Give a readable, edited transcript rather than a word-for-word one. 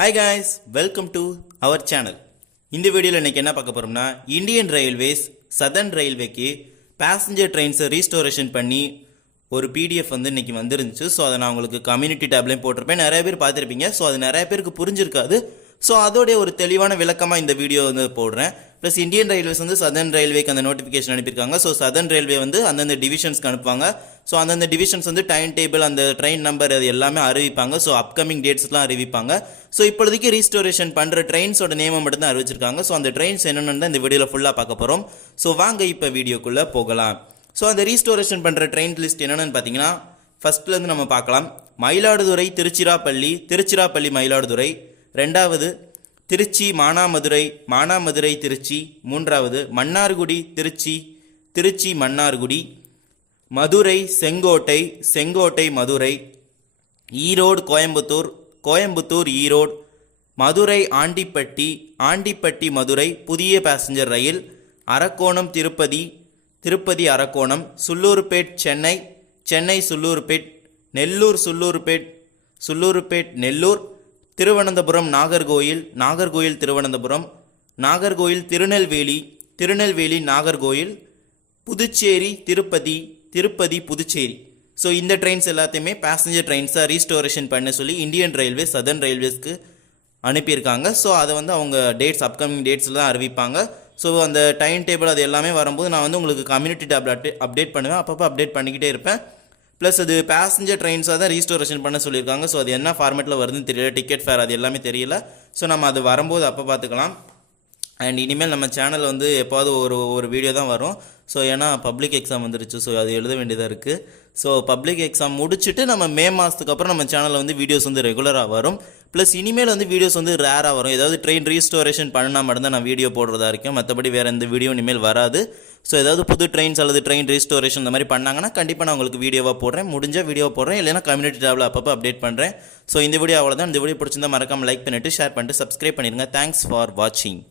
Hi guys, welcome to our channel. இந்த வீடியோல இன்னைக்கு என்ன பார்க்க போறோம்னா இந்தியன் ரயில்வேஸ் சதர்ன் ரயில்வேக்கு பேசஞ்சர் ட்ரெயின்ஸ் ரீஸ்டோரேஷன் பண்ணி ஒரு PDF வந்து இன்னைக்கு வந்துருந்துச்சு. ஸோ அதை நான் உங்களுக்கு கம்யூனிட்டி டேப்லையும் போட்டிருப்பேன். நிறைய பேர் பார்த்துருப்பீங்க. ஸோ அது நிறைய பேருக்கு புரிஞ்சிருக்காது. ஸோ அதோடைய ஒரு தெளிவான விளக்கமாக இந்த வீடியோ வந்து போடுறேன். ப்ளஸ் இந்தியன் ரயில்வேஸ் வந்து சதர்ன் ரயில்வேக்கு அந்த நோட்டிஃபிகேஷன் அனுப்பியிருக்காங்க. ஸோ சதர்ன் ரயில்வே வந்து அந்தந்த டிவிஷன்ஸ்க்கு அனுப்புவாங்க. ஸோ அந்தந்த டிவிஷன்ஸ் வந்து டைம் டேபிள் அந்த ட்ரெயின் நம்பர் அது எல்லாமே அறிவிப்பாங்க. ஸோ அப்கமிங் டேட்ஸ்லாம் அறிவிப்பாங்க. ஸோ இப்போதைக்கு ரீஸ்டோரேஷன் பண்ணுற ட்ரெயின்ஸோட நேமை மட்டும் தான் அறிவிச்சிருக்காங்க. ஸோ அந்த ட்ரெயின்ஸ் என்னென்னு தான் இந்த வீடியோவில் ஃபுல்லாக பார்க்க போகிறோம். ஸோ வாங்க இப்போ வீடியோக்குள்ளே போகலாம். ஸோ அந்த ரீஸ்டோரேஷன் பண்ணுற ட்ரெயின் லிஸ்ட் என்னென்னு பார்த்தீங்கன்னா ஃபஸ்ட்லேருந்து நம்ம பார்க்கலாம். மயிலாடுதுறை திருச்சிராப்பள்ளி, திருச்சிராப்பள்ளி மயிலாடுதுறை. ரெண்டாவது திருச்சி மானாமதுரை, மானாமதுரை திருச்சி. மூன்றாவது மன்னார்குடி திருச்சி, திருச்சி மன்னார்குடி. மதுரை செங்கோட்டை, செங்கோட்டை மதுரை. ஈரோடு கோயம்புத்தூர், கோயம்புத்தூர் ஈரோடு. மதுரை ஆண்டிப்பட்டி, ஆண்டிப்பட்டி மதுரை புதிய பேசஞ்சர் ரயில். அரக்கோணம் திருப்பதி, திருப்பதி அரக்கோணம். சுல்லூர்பேட் சென்னை, சென்னை சுல்லூர்பேட். நெல்லூர் சுல்லூர்பேட், சுல்லூர்பேட் நெல்லூர். திருவனந்தபுரம் நாகர்கோயில், நாகர்கோயில் திருவனந்தபுரம். நாகர்கோயில் திருநெல்வேலி, திருநெல்வேலி நாகர்கோயில். புதுச்சேரி திருப்பதி, திருப்பதி புதுச்சேரி. ஸோ இந்த ட்ரெயின்ஸ் எல்லாத்தையுமே பேசஞ்சர் ட்ரெயின்ஸாக ரீஸ்டோரேஷன் பண்ண சொல்லி இந்தியன் ரயில்வேஸ் சதர்ன் ரயில்வேஸ்க்கு அனுப்பியிருக்காங்க. ஸோ அதை வந்து அவங்க டேட்ஸ் அப்கமிங் டேட்ஸில் தான் அறிவிப்பாங்க. ஸோ அந்த டைம் டேபிள் அது எல்லாமே வரும்போது நான் வந்து உங்களுக்கு கம்யூனிட்டி டேபிள் அப்டேட் பண்ணுவேன். அப்பப்போ அப்டேட் பண்ணிக்கிட்டே இருப்பேன். ப்ளஸ் அது பேசஞ்சர் ட்ரெயின்ஸாக தான் ரீஸ்டோரேஷன் பண்ண சொல்லியிருக்காங்க. ஸோ அது என்ன ஃபார்மேட்டில் வருதுன்னு தெரியல, டிக்கெட் ஃபேர் அது எல்லாமே தெரியல. ஸோ நம்ம அது வரும்போது அப்போ பார்த்துக்கலாம். அண்ட் இனிமேல் நம்ம சேனல் வந்து எப்போது ஒரு வீடியோ தான் வரும். ஸோ ஏன்னா பப்ளிக் எக்ஸாம் வந்துருச்சு. ஸோ அது எழுத வேண்டியதாக இருக்குது. ஸோ பப்ளிக் எக்ஸாம் முடிச்சுட்டு நம்ம மே மாதத்துக்கு அப்புறம் நம்ம சேனலில் வந்து வீடியோஸ் வந்து ரெகுலராக வரும். ப்ளஸ் இனிமேல் வந்து வீடியோஸ் வந்து ரேராக வரும். ஏதாவது ட்ரெயின் ரீஸ்டோரேஷன் பண்ணால் மட்டும்தான் நான் வீடியோ போடுறதா இருக்கும். மற்றபடி வேறு எந்த வீடியோ இனிமேல் வராது. ஸோ ஏதாவது புது ட்ரெயின்ஸ் அல்லது ட்ரெயின் ரீஸ்டோரேஷன் இந்த மாதிரி பண்ணாங்கன்னா கண்டிப்பாக நான் உங்களுக்கு வீடியோவாக போடுறேன். முடிஞ்ச வீடியோ போடுறேன், இல்லைனா கம்யூனிட்டி டேபில் அப்பப்போ அப்டேட் பண்ணுறேன். ஸோ இந்த வீடியோ அவ்வளோதான். இந்த வீடியோ பிடிச்சிருந்தா மறக்காமல் லைக் பண்ணிவிட்டு ஷேர் பண்ணிட்டு சப்ஸ்கிரைப் பண்ணிடுங்க. தேங்க்ஸ் ஃபார் வாட்சிங்.